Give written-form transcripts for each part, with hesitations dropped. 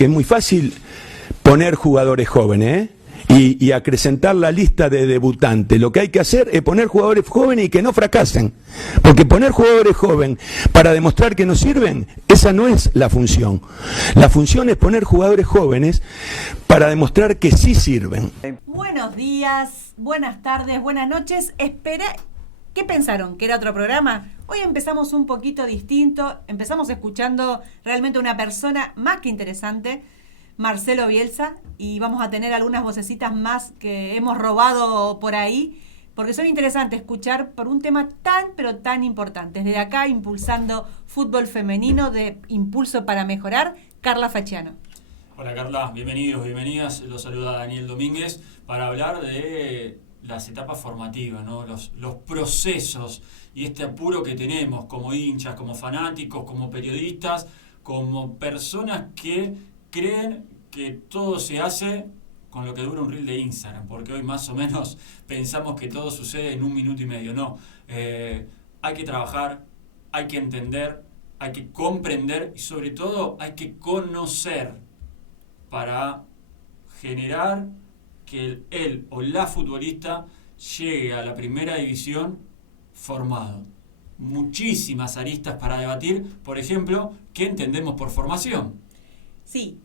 porque es muy fácil poner jugadores jóvenes, y acrecentar la lista de debutantes. Lo que hay que hacer es poner jugadores jóvenes y que no fracasen, porque poner jugadores jóvenes para demostrar que no sirven, esa no es la función. La función es poner jugadores jóvenes para demostrar que sí sirven. Buenos días, buenas tardes, buenas noches. ¿Qué pensaron? ¿Que era otro programa? Hoy empezamos un poquito distinto, empezamos escuchando realmente una persona más que interesante, Marcelo Bielsa, y vamos a tener algunas vocecitas más que hemos robado por ahí, porque son interesantes escuchar por un tema tan, pero tan importante. Desde acá, impulsando fútbol femenino de Impulso para Mejorar, Carla Facciano. Hola Carla, bienvenidos, bienvenidas. Los saluda Daniel Domínguez para hablar de las etapas formativas, ¿no? Los procesos y este apuro que tenemos como hinchas, como fanáticos, como periodistas, como personas que creen que todo se hace con lo que dura un reel de Instagram, porque hoy más o menos pensamos que todo sucede en 1 minuto y medio. No, hay que trabajar, hay que entender, hay que comprender y sobre todo hay que conocer para generar que él o la futbolista llegue a la primera división formado. Muchísimas aristas para debatir, por ejemplo, ¿qué entendemos por formación? Sí,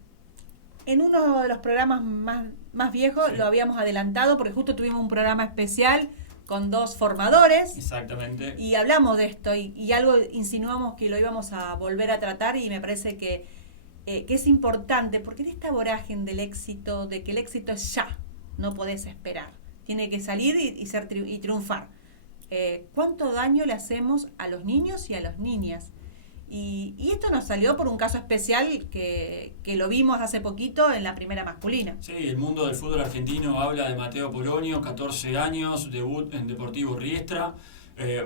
en uno de los programas más viejos lo habíamos adelantado porque justo tuvimos un programa especial con 2 formadores. Exactamente. Y hablamos de esto y algo insinuamos que lo íbamos a volver a tratar y me parece que es importante porque en esta vorágine del éxito, de que el éxito es ya, no podés esperar. Tiene que salir y triunfar. ¿Cuánto daño le hacemos a los niños y a las niñas? Y esto nos salió por un caso especial que lo vimos hace poquito en la primera masculina. Sí, el mundo del fútbol argentino habla de Mateo Polonio, 14 años, debut en Deportivo Riestra,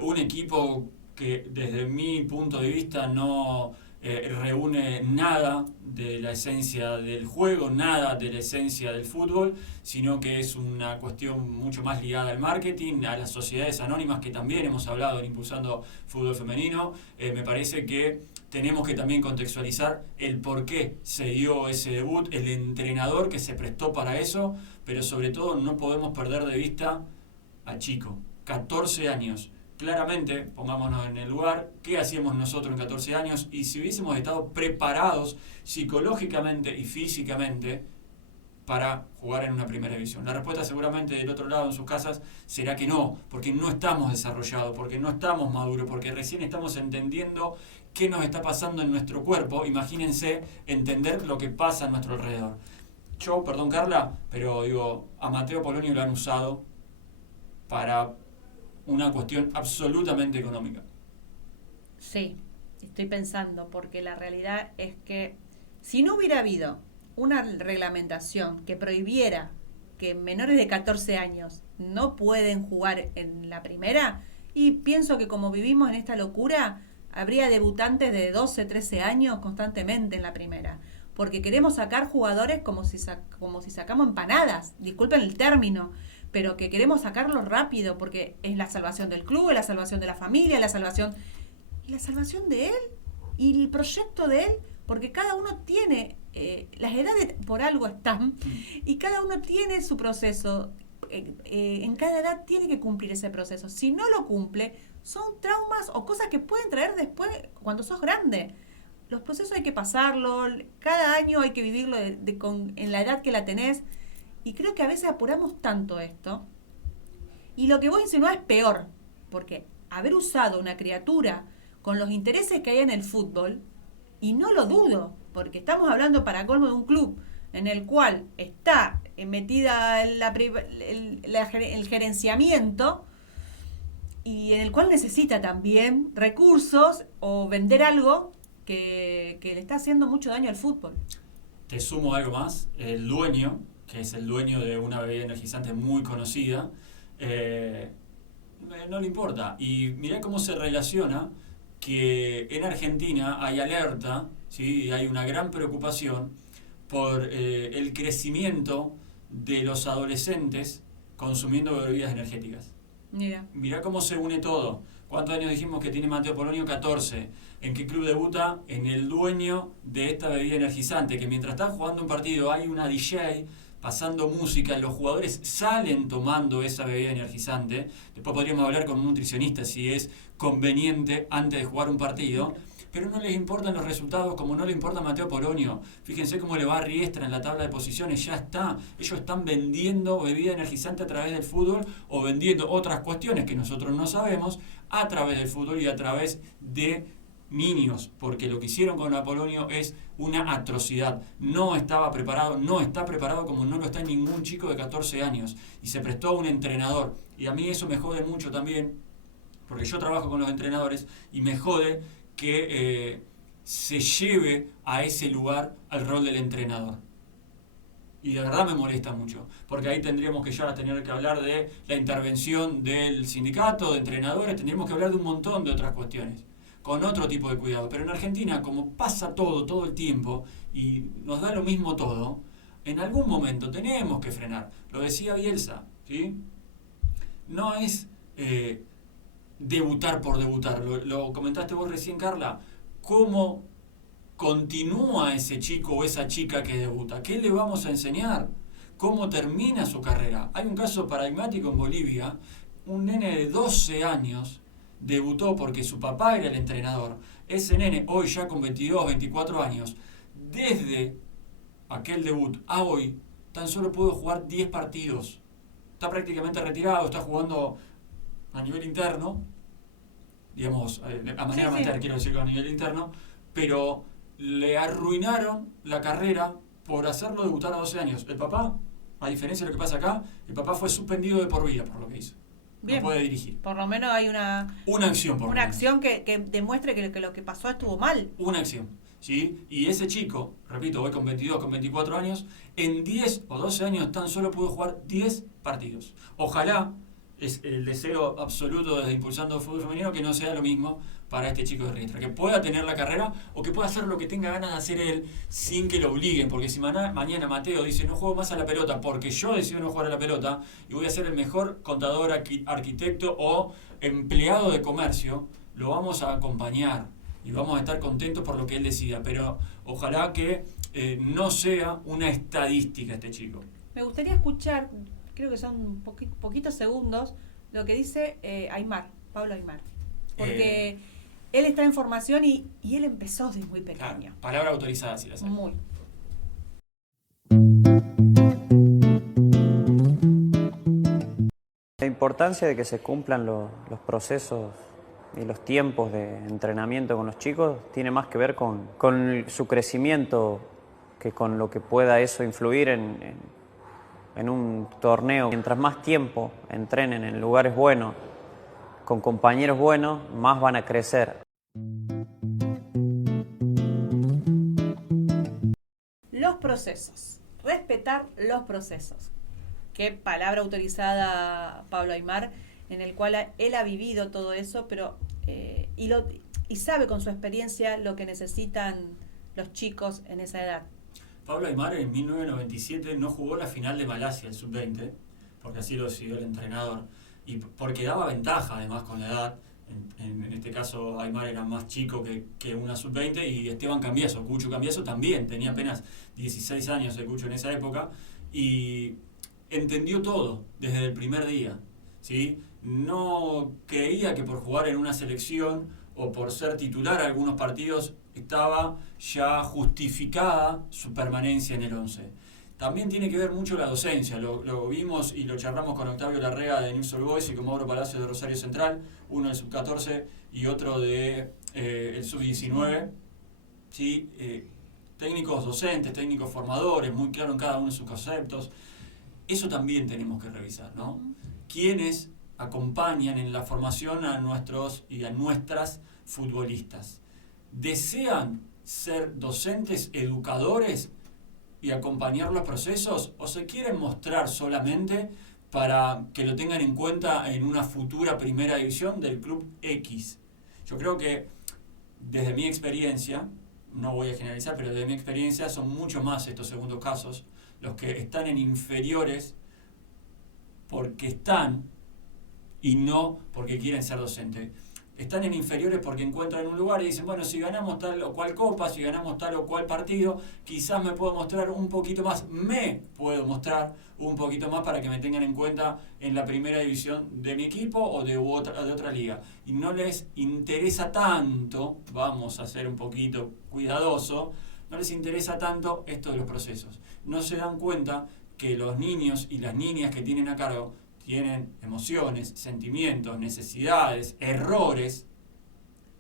un equipo que desde mi punto de vista no reúne nada de la esencia del juego, nada de la esencia del fútbol, sino que es una cuestión mucho más ligada al marketing, a las sociedades anónimas que también hemos hablado en Impulsando Fútbol Femenino. Me parece que tenemos que también contextualizar el por qué se dio ese debut, el entrenador que se prestó para eso, pero sobre todo no podemos perder de vista al chico, 14 años. Claramente, pongámonos en el lugar, ¿qué hacíamos nosotros en 14 años? Y si hubiésemos estado preparados psicológicamente y físicamente para jugar en una primera división. La respuesta seguramente del otro lado en sus casas será que no, porque no estamos desarrollados, porque no estamos maduros, porque recién estamos entendiendo qué nos está pasando en nuestro cuerpo. Imagínense entender lo que pasa a nuestro alrededor. Yo, perdón Carla, pero digo, a Mateo Polonio lo han usado para una cuestión absolutamente económica. Sí, estoy pensando, porque la realidad es que si no hubiera habido una reglamentación que prohibiera que menores de 14 años no pueden jugar en la primera, y pienso que como vivimos en esta locura, habría debutantes de 12, 13 años constantemente en la primera, porque queremos sacar jugadores como si sacamos empanadas, disculpen el término, pero que queremos sacarlo rápido porque es la salvación del club, es la salvación de la familia, es la salvación de él y el proyecto de él, porque cada uno tiene, las edades por algo están y cada uno tiene su proceso, en cada edad tiene que cumplir ese proceso. Si no lo cumple, son traumas o cosas que pueden traer después cuando sos grande. Los procesos hay que pasarlo, cada año hay que vivirlo en la edad que la tenés. Y creo que a veces apuramos tanto esto. Y lo que vos insinuás es peor. Porque haber usado una criatura con los intereses que hay en el fútbol, y no lo dudo, porque estamos hablando para colmo de un club en el cual está metida el gerenciamiento y en el cual necesita también recursos o vender algo que le está haciendo mucho daño al fútbol. Te sumo algo más. El dueño, que es el dueño de una bebida energizante muy conocida, no le importa. Y mirá cómo se relaciona que en Argentina hay alerta, ¿sí? Hay una gran preocupación por el crecimiento de los adolescentes consumiendo bebidas energéticas. Mira. Mirá cómo se une todo. ¿Cuántos años dijimos que tiene Mateo Polonio? 14. ¿En qué club debuta? En el dueño de esta bebida energizante, que mientras están jugando un partido hay una DJ pasando música, los jugadores salen tomando esa bebida energizante. Después podríamos hablar con un nutricionista si es conveniente antes de jugar un partido, pero no les importan los resultados como no le importa a Mateo Polonio. Fíjense cómo le va a Riestra en la tabla de posiciones, ya está. Ellos están vendiendo bebida energizante a través del fútbol o vendiendo otras cuestiones que nosotros no sabemos a través del fútbol y a través de niños, porque lo que hicieron con Apolonio es una atrocidad. No estaba preparado, no está preparado como no lo está ningún chico de 14 años y se prestó a un entrenador. Y a mí eso me jode mucho también, porque yo trabajo con los entrenadores y me jode que se lleve a ese lugar al rol del entrenador. Y de verdad me molesta mucho, porque ahí tendríamos que ya tener que hablar de la intervención del sindicato, de entrenadores, tendríamos que hablar de un montón de otras cuestiones, con otro tipo de cuidado. Pero en Argentina, como pasa todo el tiempo, y nos da lo mismo todo, en algún momento tenemos que frenar. Lo decía Bielsa, ¿sí? No es debutar por debutar. Lo comentaste vos recién, Carla. ¿Cómo continúa ese chico o esa chica que debuta? ¿Qué le vamos a enseñar? ¿Cómo termina su carrera? Hay un caso paradigmático en Bolivia. Un nene de 12 años debutó porque su papá era el entrenador. Ese nene, hoy ya con 22, 24 años, desde aquel debut a hoy, tan solo pudo jugar 10 partidos. Está prácticamente retirado, está jugando a nivel interno, digamos, a manera amateur, quiero decir, a nivel interno, pero le arruinaron la carrera por hacerlo debutar a 12 años. El papá, a diferencia de lo que pasa acá, el papá fue suspendido de por vida por lo que hizo. Bien. No puede dirigir. Por lo menos hay una acción. Una acción que demuestre que lo que pasó estuvo mal. Una acción, ¿sí? Y ese chico, repito, hoy con 22, con 24 años, en 10 o 12 años tan solo pudo jugar 10 partidos. Ojalá, es el deseo absoluto desde Impulsando Fútbol Femenino, que no sea lo mismo para este chico de Riestra, que pueda tener la carrera o que pueda hacer lo que tenga ganas de hacer él sin que lo obliguen, porque si mañana Mateo dice no juego más a la pelota porque yo decido no jugar a la pelota y voy a ser el mejor contador, arquitecto o empleado de comercio, lo vamos a acompañar y vamos a estar contentos por lo que él decida, pero ojalá que no sea una estadística este chico. Me gustaría escuchar, creo que son poquitos segundos, lo que dice Pablo Aimar, porque él está en formación y él empezó desde muy pequeño. Claro, palabra autorizada, si la sabe. Muy. La importancia de que se cumplan los procesos y los tiempos de entrenamiento con los chicos tiene más que ver con su crecimiento que con lo que pueda eso influir en un torneo. Mientras más tiempo entrenen en lugares buenos, con compañeros buenos, más van a crecer. Los procesos. Respetar los procesos. Qué palabra autorizada, Pablo Aimar, en el cual él ha vivido todo eso, pero y sabe con su experiencia lo que necesitan los chicos en esa edad. Pablo Aimar en 1997 no jugó la final de Malasia, el sub-20, porque así lo decidió el entrenador, y porque daba ventaja además con la edad. En este caso Aimar era más chico que una sub-20 y Esteban Cambiaso, Cucho Cambiaso también, tenía apenas 16 años el Cucho en esa época, y entendió todo desde el primer día, ¿sí? No creía que por jugar en una selección o por ser titular algunos partidos estaba ya justificada su permanencia en el 11. También tiene que ver mucho la docencia, lo vimos y lo charlamos con Octavio Larrea de News All Boys y con Mauro Palacio de Rosario Central, uno del sub-14 y otro de el sub-19, ¿sí? Técnicos docentes, técnicos formadores, muy claro en cada uno de sus conceptos. Eso también tenemos que revisar, ¿no? ¿Quiénes acompañan en la formación a nuestros y a nuestras futbolistas? ¿Desean ser docentes, educadores y acompañar los procesos? ¿O se quieren mostrar solamente para que lo tengan en cuenta en una futura primera división del club X? Yo creo que desde mi experiencia, no voy a generalizar, pero desde mi experiencia son mucho más estos segundos casos, los que están en inferiores porque están y no porque quieren ser docentes. están en inferiores porque encuentran un lugar y dicen, bueno, si ganamos tal o cual copa, si ganamos tal o cual partido, quizás me puedo mostrar un poquito más, para que me tengan en cuenta en la primera división de mi equipo o de otra liga. Y no les interesa tanto, vamos a ser un poquito cuidadoso, no les interesa tanto esto de los procesos. No se dan cuenta que los niños y las niñas que tienen a cargo tienen emociones, sentimientos, necesidades, errores.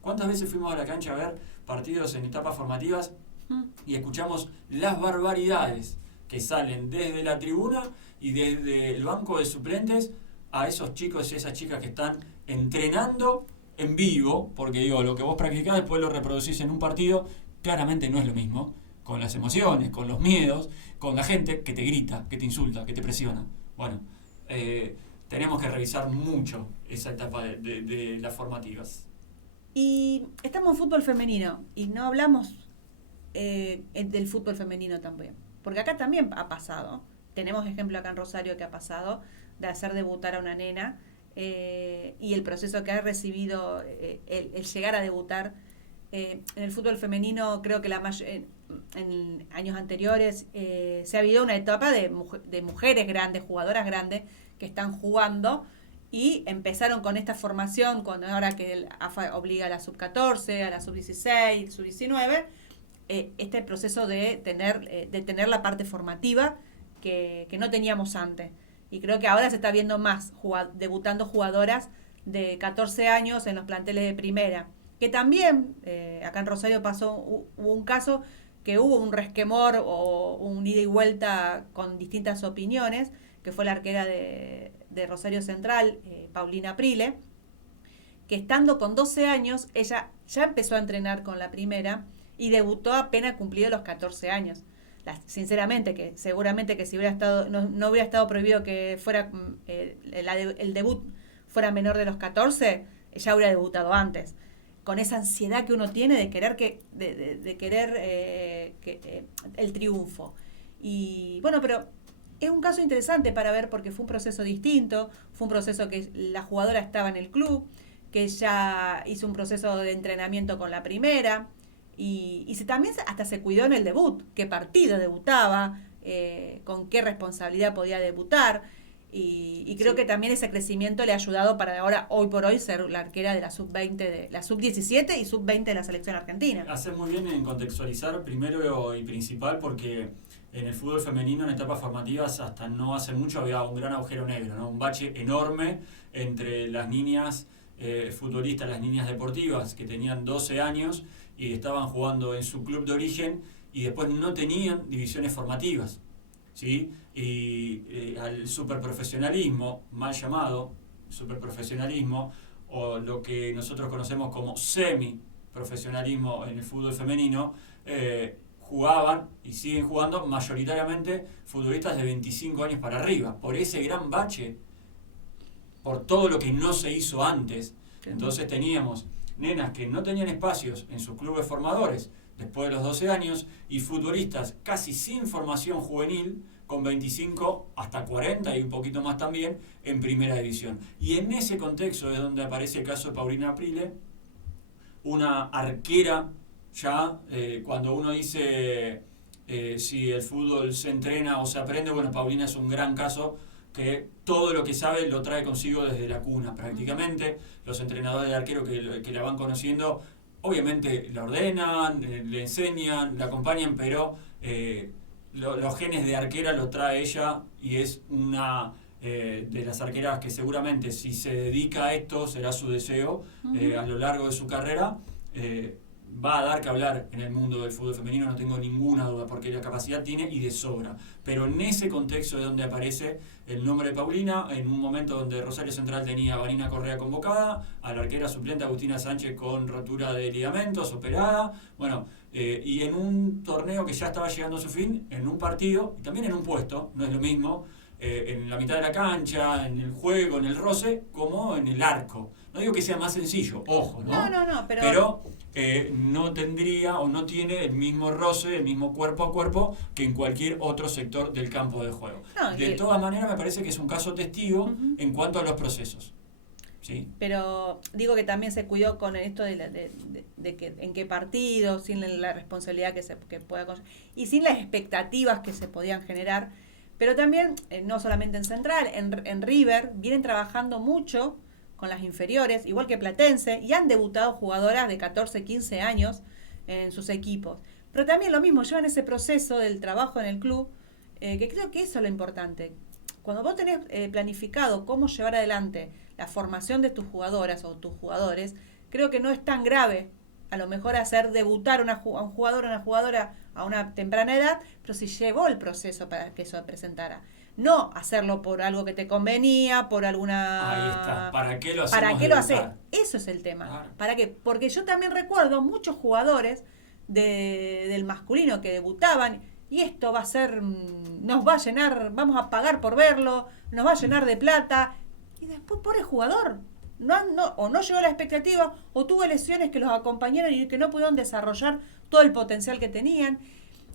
¿Cuántas veces fuimos a la cancha a ver partidos en etapas formativas y escuchamos las barbaridades que salen desde la tribuna y desde el banco de suplentes a esos chicos y esas chicas que están entrenando en vivo? Porque digo, lo que vos practicás después lo reproducís en un partido, claramente no es lo mismo, con las emociones, con los miedos, con la gente que te grita, que te insulta, que te presiona. Bueno, tenemos que revisar mucho esa etapa de las formativas. Y estamos en fútbol femenino y no hablamos del fútbol femenino también. Porque acá también ha pasado. Tenemos ejemplo acá en Rosario que ha pasado de hacer debutar a una nena y el proceso que ha recibido el llegar a debutar. En el fútbol femenino creo que en años anteriores se ha habido una etapa de mujeres grandes, jugadoras grandes que están jugando y empezaron con esta formación ahora que el AFA obliga a la sub-14, a la sub-16, sub-19, este proceso de tener la parte formativa que no teníamos antes. Y creo que ahora se está viendo más debutando jugadoras de 14 años en los planteles de primera. Que también, acá en Rosario hubo un caso que hubo un resquemor o un ida y vuelta con distintas opiniones, que fue la arquera de Rosario Central, Paulina Prile, que estando con 12 años, ella ya empezó a entrenar con la primera y debutó apenas cumplido los 14 años. Sinceramente, que seguramente que si hubiera estado no hubiera estado prohibido que fuera el debut fuera menor de los 14, ella hubiera debutado antes. Con esa ansiedad que uno tiene de querer el triunfo. Y bueno, pero es un caso interesante para ver porque fue un proceso distinto, fue un proceso que la jugadora estaba en el club, que ya hizo un proceso de entrenamiento con la primera y también hasta se cuidó en el debut, qué partido debutaba, con qué responsabilidad podía debutar. Y creo que también ese crecimiento le ha ayudado para ahora, hoy por hoy, ser la arquera de la sub-20, de la sub-17 y sub-20 de la selección argentina. Hace muy bien en contextualizar primero y principal porque en el fútbol femenino en etapas formativas hasta no hace mucho había un gran agujero negro, ¿no? Un bache enorme entre las niñas futbolistas, las niñas deportivas que tenían 12 años y estaban jugando en su club de origen y después no tenían divisiones formativas, ¿sí? Y al superprofesionalismo, mal llamado superprofesionalismo, o lo que nosotros conocemos como semiprofesionalismo en el fútbol femenino, jugaban y siguen jugando mayoritariamente futbolistas de 25 años para arriba, por ese gran bache, por todo lo que no se hizo antes. Entonces teníamos nenas que no tenían espacios en sus clubes formadores después de los 12 años y futbolistas casi sin formación juvenil con 25 hasta 40 y un poquito más también en primera división. Y en ese contexto es donde aparece el caso de Paulina Prile, una arquera ya, cuando uno dice si el fútbol se entrena o se aprende, bueno, Paulina es un gran caso que todo lo que sabe lo trae consigo desde la cuna prácticamente. Los entrenadores de arquero que la van conociendo, obviamente la ordenan, le enseñan, la acompañan, pero los genes de arquera los trae ella y es una de las arqueras que seguramente si se dedica a esto será su deseo a lo largo de su carrera. Va a dar que hablar en el mundo del fútbol femenino, no tengo ninguna duda, porque la capacidad tiene y de sobra. Pero en ese contexto es donde aparece el nombre de Paulina, en un momento donde Rosario Central tenía a Vanina Correa convocada, a la arquera suplente Agustina Sánchez con rotura de ligamentos, operada, bueno, y en un torneo que ya estaba llegando a su fin, en un partido, y también en un puesto, no es lo mismo, en la mitad de la cancha, en el juego, en el roce, como en el arco. No digo que sea más sencillo, ojo, ¿no? No, pero no tendría o no tiene el mismo roce, el mismo cuerpo a cuerpo que en cualquier otro sector del campo de juego. De todas maneras, me parece que es un caso testigo en cuanto a los procesos. Sí. Pero digo que también se cuidó con esto de que en qué partido, sin la responsabilidad que pueda y sin las expectativas que se podían generar. Pero también, no solamente en Central, en River vienen trabajando mucho con las inferiores, igual que Platense, y han debutado jugadoras de 14, 15 años en sus equipos. Pero también lo mismo, llevan ese proceso del trabajo en el club, que creo que eso es lo importante. Cuando vos tenés planificado cómo llevar adelante la formación de tus jugadoras o tus jugadores, creo que no es tan grave a lo mejor hacer debutar a un jugador o una jugadora a una temprana edad, pero si llevó el proceso para que eso se presentara. No hacerlo por algo que te convenía, por alguna... Ahí está. ¿Para qué lo hacemos? ¿Para qué lo haces? Eso es el tema. Claro. ¿Para qué? Porque yo también recuerdo muchos jugadores del masculino que debutaban y esto va a ser, nos va a llenar, vamos a pagar por verlo, nos va a llenar de plata y después pobre jugador. O no llegó a la expectativa o tuvo lesiones que los acompañaron y que no pudieron desarrollar todo el potencial que tenían.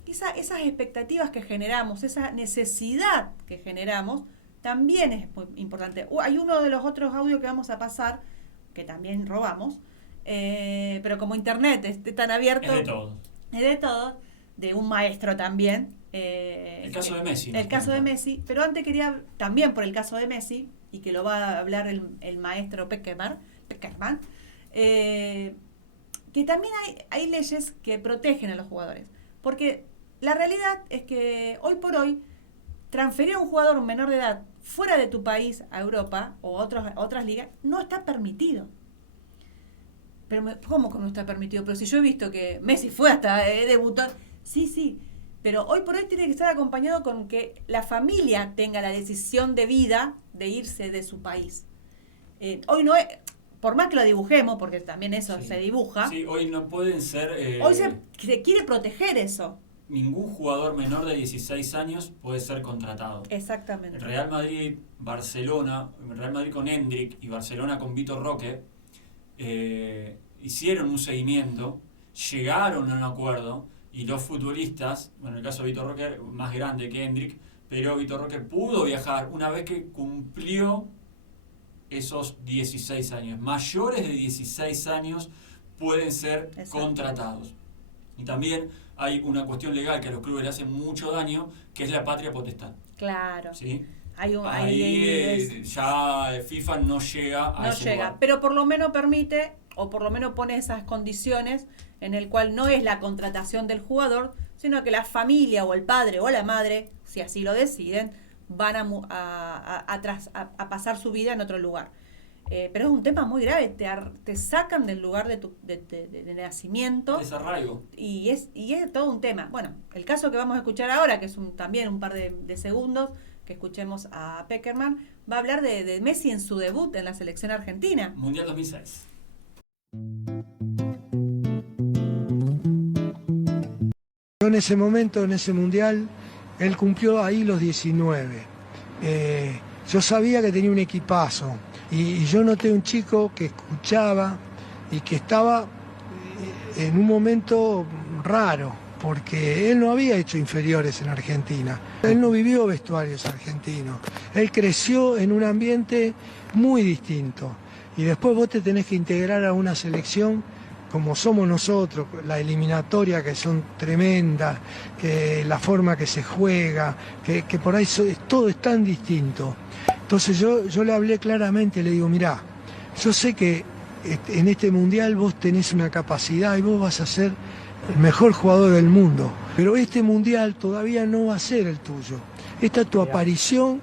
Esas expectativas que generamos, esa necesidad que generamos, también es muy importante. Hay uno de los otros audios que vamos a pasar, que también robamos, pero como internet es tan abierto... Es de todo. Es de todo, de un maestro también. El caso de Messi. El caso de Messi, pero antes quería, también por el caso de Messi, y que lo va a hablar el maestro Peckerman, que también hay leyes que protegen a los jugadores. Porque la realidad es que hoy por hoy, transferir a un jugador menor de edad fuera de tu país a Europa o a otras ligas no está permitido. Pero ¿cómo que no está permitido? Pero si yo he visto que Messi fue hasta debutó. Sí. Pero hoy por hoy tiene que estar acompañado con que la familia tenga la decisión de vida de irse de su país. Hoy no es, por más que lo dibujemos, porque también eso se dibuja. Sí, hoy no pueden ser... hoy se quiere proteger eso. Ningún jugador menor de 16 años puede ser contratado. Exactamente. Real Madrid, Barcelona, Real Madrid con Hendrik y Barcelona con Vitor Roque hicieron un seguimiento, llegaron a un acuerdo y los futbolistas, bueno, en el caso de Vitor Roque más grande que Hendrik, pero Vitor Roque pudo viajar una vez que cumplió esos 16 años. Mayores de 16 años pueden ser contratados. Y también hay una cuestión legal que a los clubes le hace mucho daño, que es la patria potestad. Claro. ¿Sí? Ahí ya FIFA no llega a ese lugar. Pero por lo menos permite, o por lo menos pone esas condiciones en el cual no es la contratación del jugador, sino que la familia o el padre o la madre, si así lo deciden, van a pasar su vida en otro lugar. Pero es un tema muy grave, te sacan del lugar de nacimiento. Desarraigo. Y es todo un tema. Bueno, el caso que vamos a escuchar ahora, que es también un par de segundos, que escuchemos a Peckerman, va a hablar de Messi en su debut en la selección argentina. Mundial 2006. En ese momento, en ese mundial, él cumplió ahí los 19. Yo sabía que tenía un equipazo y yo noté un chico que escuchaba y que estaba en un momento raro, porque él no había hecho inferiores en Argentina. Él no vivió vestuarios argentinos. Él creció en un ambiente muy distinto. Y después vos te tenés que integrar a una selección como somos nosotros, la eliminatoria que son tremendas, que la forma que se juega, que por ahí todo es tan distinto. Entonces yo le hablé claramente, le digo, mirá, yo sé que en este mundial vos tenés una capacidad y vos vas a ser el mejor jugador del mundo, pero este mundial todavía no va a ser el tuyo. Esta es tu aparición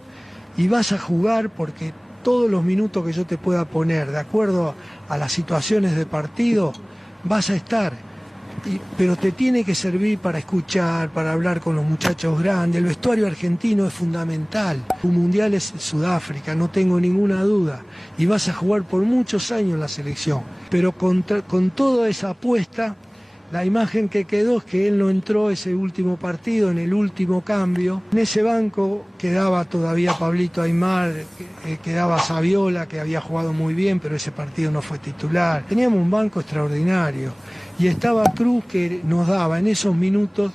y vas a jugar porque todos los minutos que yo te pueda poner, de acuerdo a las situaciones de partido, vas a estar, pero te tiene que servir para escuchar, para hablar con los muchachos grandes. El vestuario argentino es fundamental. Tu mundial es Sudáfrica, no tengo ninguna duda, y vas a jugar por muchos años en la selección. Pero con toda esa apuesta, la imagen que quedó es que él no entró ese último partido, en el último cambio. En ese banco quedaba todavía Pablito Aimar, quedaba Saviola, que había jugado muy bien, pero ese partido no fue titular. Teníamos un banco extraordinario. Y estaba Cruz, que nos daba en esos minutos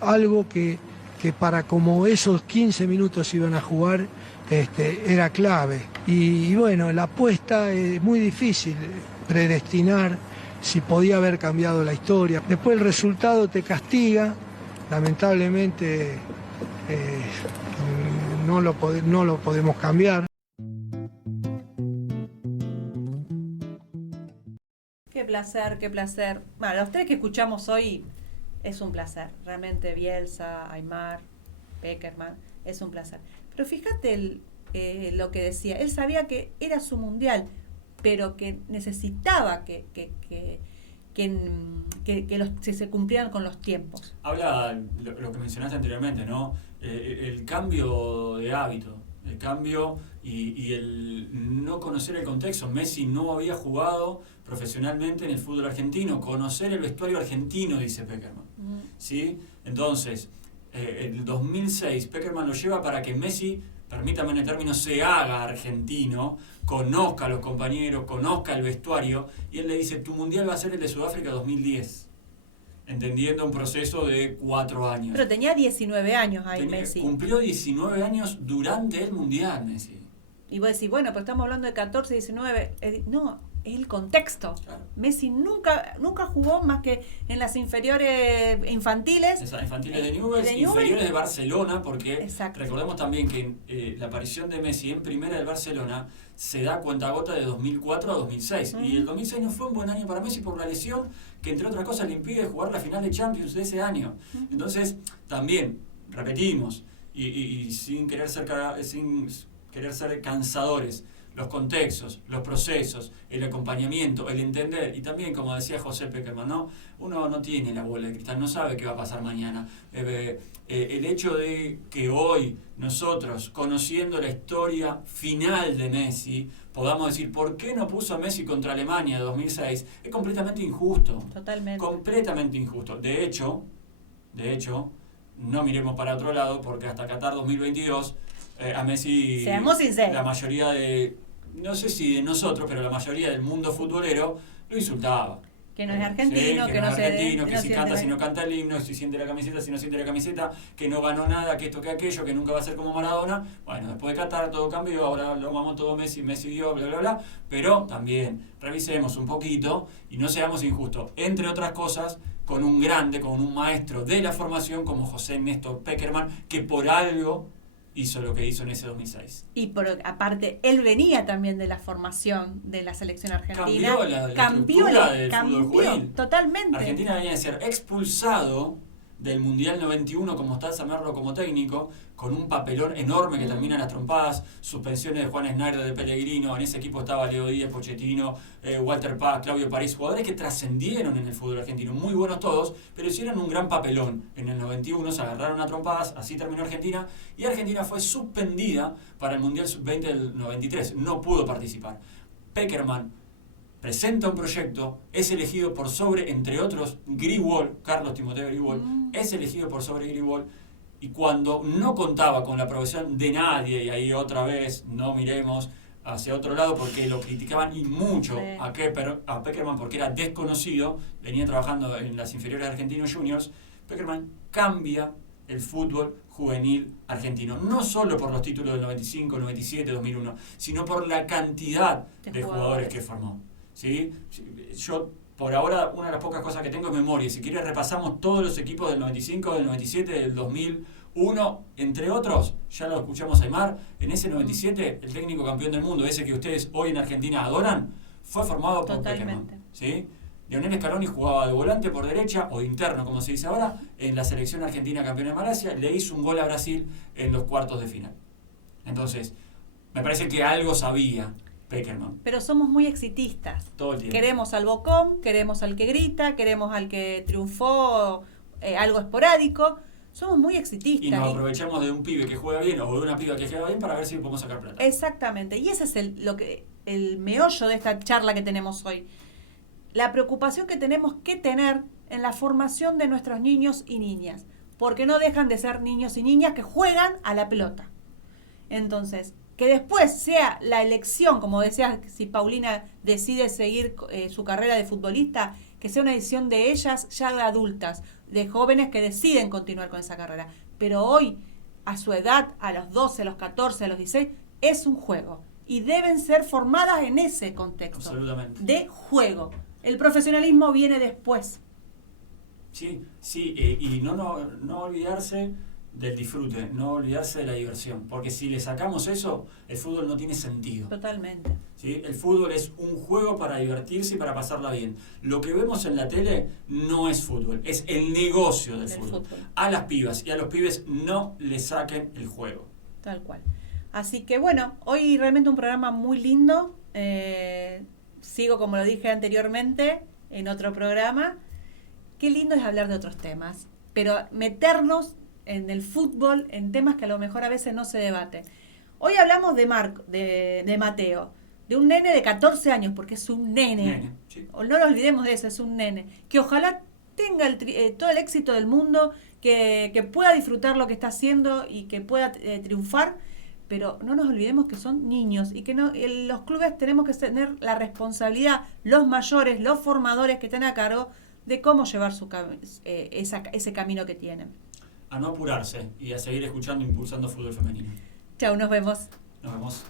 algo que para como esos 15 minutos iban a jugar, era clave. Y bueno, la apuesta es muy difícil predestinar si podía haber cambiado la historia. Después el resultado te castiga, lamentablemente no lo podemos cambiar. Qué placer, qué placer. Bueno, los tres que escuchamos hoy es un placer. Realmente Bielsa, Aimar, Pekerman, es un placer. Pero fíjate lo que decía. Él sabía que era su mundial, pero que necesitaba que se cumplieran con los tiempos. Habla lo que mencionaste anteriormente, ¿no? El cambio de hábito, el cambio y el no conocer el contexto. Messi no había jugado profesionalmente en el fútbol argentino, conocer el vestuario argentino, dice Pekerman. ¿Sí? Entonces, el 2006 Pekerman lo lleva para que Messi, permítame en el término, se haga argentino, conozca a los compañeros, conozca el vestuario, y él le dice, tu mundial va a ser el de Sudáfrica 2010, entendiendo un proceso de 4 años. Pero tenía 19 años ahí Messi. Cumplió 19 años durante el mundial, Messi. Y vos decís, bueno, pero estamos hablando de 14, 19. No, es el contexto. Claro. Messi nunca jugó más que en las inferiores infantiles. Infantiles de Newell's, inferiores de Barcelona, porque exacto, recordemos también que la aparición de Messi en primera del Barcelona se da cuentagota de 2004 a 2006. Y el 2006 no fue un buen año para Messi por la lesión que, entre otras cosas, le impide jugar la final de Champions de ese año. Entonces, también, repetimos, y sin querer ser cansadores, los contextos, los procesos, el acompañamiento, el entender, y también, como decía José Pekerman, ¿no? Uno no tiene la bola de cristal, no sabe qué va a pasar mañana. El hecho de que hoy nosotros, conociendo la historia final de Messi, podamos decir, ¿por qué no puso a Messi contra Alemania de 2006? Es completamente injusto. Totalmente. Completamente injusto. De hecho, no miremos para otro lado, porque hasta Qatar 2022... a Messi, seamos sinceros, la mayoría de, no sé si de nosotros, pero la mayoría del mundo futbolero lo insultaba. Que no es argentino, sí, que no es argentino, que si canta, si no canta el himno, si siente la camiseta, si no siente la camiseta, que no ganó nada, que esto, que aquello, que nunca va a ser como Maradona. Bueno, después de Qatar todo cambió, ahora lo amamos todo Messi dio, bla, bla, bla. Pero también revisemos un poquito y no seamos injustos. Entre otras cosas, con un grande, con un maestro de la formación como José Néstor Pekerman, que por algo hizo lo que hizo en ese 2006. Y aparte, él venía también de la formación de la selección argentina. Cambió la estructura del fútbol juvenil. Totalmente. Argentina venía de ser expulsado del Mundial 91 como está Samerlo como técnico, con un papelón enorme que termina en las trompadas, suspensiones de Juan Snyder, de Pellegrino, en ese equipo estaba Leo Díaz, Pochettino, Walter Paz, Claudio París, jugadores que trascendieron en el fútbol argentino, muy buenos todos, pero hicieron un gran papelón. En el 91 se agarraron a trompadas, así terminó Argentina, y Argentina fue suspendida para el Mundial Sub-20 del 93, no pudo participar. Pekerman presenta un proyecto, es elegido por sobre, entre otros, Greenwald, Carlos Timoteo Greenwald, es elegido por sobre Greenwald, y cuando no contaba con la aprobación de nadie, y ahí otra vez no miremos hacia otro lado porque lo criticaban y mucho a Pekerman porque era desconocido, venía trabajando en las inferiores de Argentinos Juniors, Pekerman cambia el fútbol juvenil argentino, no solo por los títulos del 95, 97, 2001, sino por la cantidad de jugadores que formó. ¿Sí? Yo, por ahora, una de las pocas cosas que tengo es memoria. Si quieres, repasamos todos los equipos del 95, del 97, del 2001, entre otros. Ya lo escuchamos a Aimar. En ese 97, el técnico campeón del mundo, ese que ustedes hoy en Argentina adoran, fue formado por Pekerman. ¿Sí? Lionel Scaloni jugaba de volante por derecha, o de interno, como se dice ahora, en la selección argentina campeona de Malasia. Le hizo un gol a Brasil en los cuartos de final. Entonces, me parece que algo sabía Pekerman. Pero somos muy exitistas. Todo el tiempo. Queremos al bocón, queremos al que grita, queremos al que triunfó algo esporádico. Somos muy exitistas. Y nos aprovechamos de un pibe que juega bien o de una piba que juega bien para ver si podemos sacar plata. Exactamente. Y ese es el meollo de esta charla que tenemos hoy. La preocupación que tenemos que tener en la formación de nuestros niños y niñas. Porque no dejan de ser niños y niñas que juegan a la pelota. Entonces, que después sea la elección, como decías, si Paulina decide seguir su carrera de futbolista, que sea una decisión de ellas ya de adultas, de jóvenes que deciden continuar con esa carrera. Pero hoy a su edad, a los 12, a los 14, a los 16, es un juego. Y deben ser formadas en ese contexto. Absolutamente. De juego. El profesionalismo viene después. Sí, y no olvidarse del disfrute, no olvidarse de la diversión, porque si le sacamos eso, el fútbol no tiene sentido. Totalmente. ¿Sí? El fútbol es un juego para divertirse y para pasarla bien. Lo que vemos en la tele no es fútbol, es el negocio del fútbol. A las pibas y a los pibes no le saquen el juego. Tal cual. Así que bueno, hoy realmente un programa muy lindo. Sigo, como lo dije anteriormente, en otro programa. Qué lindo es hablar de otros temas, pero meternos en el fútbol, en temas que a lo mejor a veces no se debate. Hoy hablamos de Mateo, de un nene de 14 años, porque es un nene. Sí. No nos olvidemos de eso, es un nene. Que ojalá tenga todo el éxito del mundo, que pueda disfrutar lo que está haciendo y que pueda triunfar, pero no nos olvidemos que son niños y que los clubes tenemos que tener la responsabilidad, los mayores, los formadores que estén a cargo, de cómo llevar ese camino que tienen. A no apurarse y a seguir escuchando e impulsando fútbol femenino. Chao, nos vemos. Nos vemos.